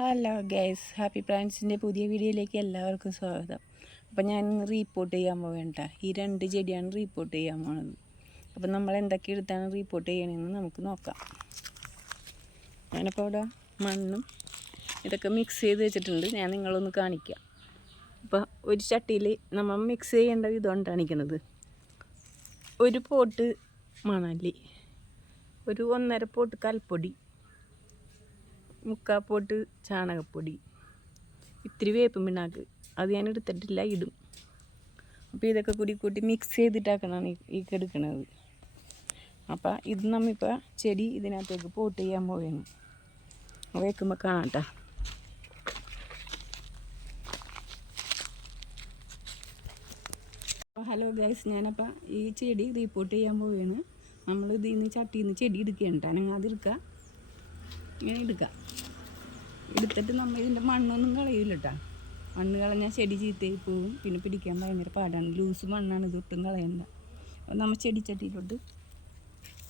Hello guys, happy പ്ലാന്റ്സിൻ്റെ പുതിയ വീഡിയോയിലേക്ക് എല്ലാവർക്കും സ്വാഗതം. അപ്പോൾ ഞാൻ ഇന്ന് റീപ്പോർട്ട് ചെയ്യാൻ പോകേണ്ട ഈ 2 ചെടിയാണ് റീപ്പോർട്ട് ചെയ്യാൻ പോകുന്നത്. അപ്പോൾ നമ്മൾ എന്തൊക്കെ എടുത്താണ് റീപ്പോർട്ട് ചെയ്യണമെന്ന് നമുക്ക് നോക്കാം. ഞാനിപ്പോൾ ഇവിടെ മണ്ണും ഇതൊക്കെ മിക്സ് ചെയ്ത് വെച്ചിട്ടുണ്ട്. ഞാൻ നിങ്ങളൊന്ന് കാണിക്കാം. അപ്പോൾ ഒരു ചട്ടിയിൽ നമ്മൾ മിക്സ് ചെയ്യേണ്ട വിധമാണ് കാണിക്കുന്നത്. ഒരു പോട്ട് മണല്, ഒരു 1.5 പോട്ട് കൽപ്പൊടി, 3/4 പോട്ട് ചാണകപ്പൊടി, ഇത്തിരി വേപ്പും പിണ്ണാക്ക്, അത് ഞാൻ എടുത്തിട്ടില്ല, ഇടും. അപ്പോൾ ഇതൊക്കെ കൂട്ടി മിക്സ് ചെയ്തിട്ടാക്കണം ഈ എടുക്കുന്നത്. അപ്പോൾ ഇത് നമ്മളിപ്പോൾ ചെടി ഇതിനകത്തേക്ക് പോട്ട് ചെയ്യാൻ പോവുകയാണ്. വയ്ക്കുമ്പോൾ കാണാം കേട്ടോ. ഹലോ ഗൈസ്, ഞാനപ്പോൾ ഈ ചെടി റീപ്പോർട്ട് ചെയ്യാൻ പോവുകയാണ്. നമ്മൾ ഇതിൽ നിന്ന് ചട്ടിയിൽ നിന്ന് ചെടി എടുക്കുകയാണ് കേട്ടോ. അതിനെടുക്കുക, ഇങ്ങനെ എടുത്തിട്ട് നമ്മൾ ഇതിൻ്റെ മണ്ണൊന്നും കളയില്ല കേട്ടോ. മണ്ണ് കളഞ്ഞാൽ ചെടി ചീത്തയായി പോകും, പിന്നെ പിടിക്കാൻ ഭയങ്കര പാടാണ്. ലൂസ് മണ്ണാണ്, ഇതൊട്ടും കളയണ്ട. അപ്പോൾ നമ്മൾ ചെടിച്ചട്ടിയിലോട്ട്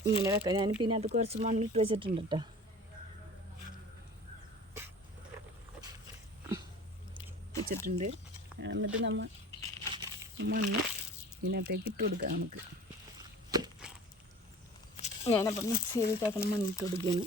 ഇങ്ങനെ വെക്കാം. ഞാൻ പിന്നെ അത് കുറച്ച് മണ്ണിട്ട് വെച്ചിട്ടുണ്ട് കേട്ടോ. വെച്ചിട്ടുണ്ട്. എന്നിട്ട് നമ്മൾ മണ്ണ് ഇതിനകത്തേക്ക് ഇട്ട് കൊടുക്കാം. നമുക്ക് ഞാനപ്പോൾ മിക്സ് ചെയ്തിട്ടാക്കണം മണ്ണിട്ട് കൊടുക്കുകയാണ്.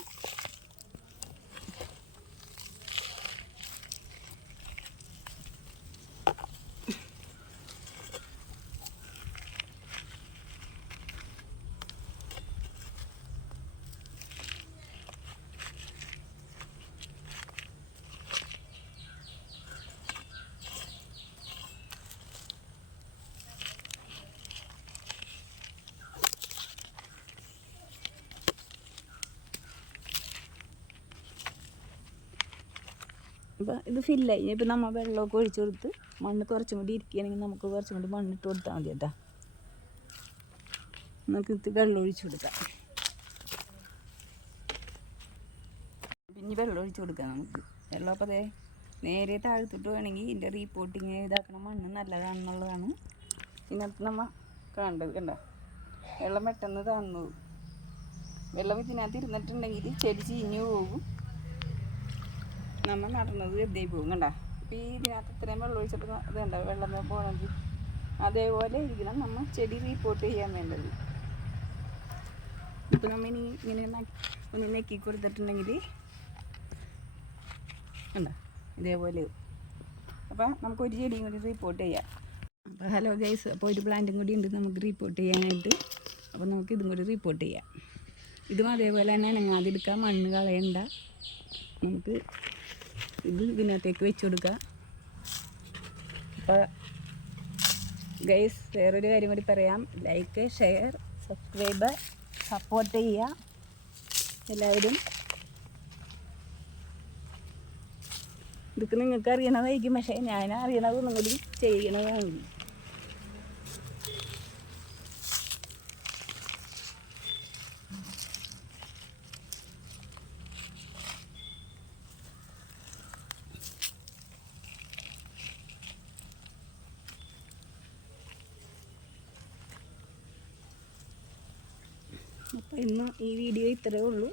അപ്പോൾ ഇത് ഫില്ലായി. ഇപ്പോൾ നമ്മൾ വെള്ളമൊക്കെ ഒഴിച്ചു കൊടുത്ത് മണ്ണ് കുറച്ചും കൂടി ഇരിക്കുകയാണെങ്കിൽ നമുക്ക് കുറച്ചും കൂടി മണ്ണിട്ട് കൊടുത്താൽ മതി കേട്ടോ. നമുക്ക് ഇത് വെള്ളം ഒഴിച്ചു കൊടുക്കാം. പിന്നെ വെള്ളം ഒഴിച്ചു കൊടുക്കാം നമുക്ക്. വെള്ളം അപ്പോൾ അതേ നേരെ താഴ്ത്തിട്ട് വേണമെങ്കിൽ ഇതിൻ്റെ റീപ്പോർട്ടിങ് ഇതാക്കണം. മണ്ണ് നല്ലതാണെന്നുള്ളതാണ് ഇതിനകത്ത് നമ്മൾ കാണേണ്ടത്. കണ്ടോ, വെള്ളം പെട്ടെന്ന് താന്നു. വെള്ളം ഇതിനകത്ത് ഇരുന്നിട്ടുണ്ടെങ്കിൽ ചെടി ചീഞ്ഞു പോകും, നമ്മൾ നടന്നത് വെറുതെ പോകും. കണ്ട, ഇപ്പോൾ ഈ ഇതിനകത്ത് ഇത്രയും വെള്ളം ഒഴിച്ചിട്ട് ഇത് കണ്ട വെള്ളം പോകണമെങ്കിൽ അതേപോലെ ഇരിക്കണം നമ്മൾ ചെടി റീപ്പോർട്ട് ചെയ്യാൻ വേണ്ടത്. ഇപ്പോൾ നമ്മൾ ഇനി ഇങ്ങനെ ഒന്ന് നെക്കി കൊടുത്തിട്ടുണ്ടെങ്കിൽ കണ്ട ഇതേപോലെ. അപ്പോൾ നമുക്കൊരു ചെടിയും കൂടി റീപ്പോർട്ട് ചെയ്യാം. അപ്പോൾ ഹലോ ഗൈസ്, അപ്പോൾ ഒരു പ്ലാന്റും കൂടി ഉണ്ട് നമുക്ക് റീപ്പോർട്ട് ചെയ്യാനായിട്ട്. അപ്പോൾ നമുക്ക് ഇതും കൂടി റീപ്പോർട്ട് ചെയ്യാം. ഇതും അതേപോലെ തന്നെ അനങ്ങാതിരിക്കാം, മണ്ണ് കളയണ്ട. നമുക്ക് ഇത് ഇതിനകത്തേക്ക് വെച്ച് കൊടുക്കുക. അപ്പോൾ ഗൈസ്, വേറൊരു കാര്യം കൂടി പറയാം. ലൈക്ക്, ഷെയർ, സബ്സ്ക്രൈബ്, സപ്പോർട്ട് ചെയ്യുക എല്ലാവരും. ഇതൊക്കെ നിങ്ങൾക്ക് അറിയണതായിരിക്കും, പക്ഷേ ഞാൻ അറിയണതൊന്നും കൂടി ചെയ്യണതാണ്. അപ്പോൾ ഇന്ന് ഈ വീഡിയോ ഇത്രയേ ഉള്ളൂ.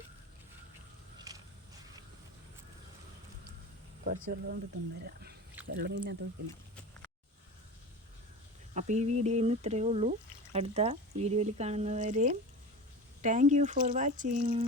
കുറച്ച് വെള്ളം തരാം, വെള്ളം ഇല്ലാത്ത വയ്ക്കണം. അപ്പോൾ ഈ വീഡിയോ ഇന്ന് ഇത്രയേ ഉള്ളൂ. അടുത്ത വീഡിയോയിൽ കാണുന്നവരെ താങ്ക് യു ഫോർ വാച്ചിങ്.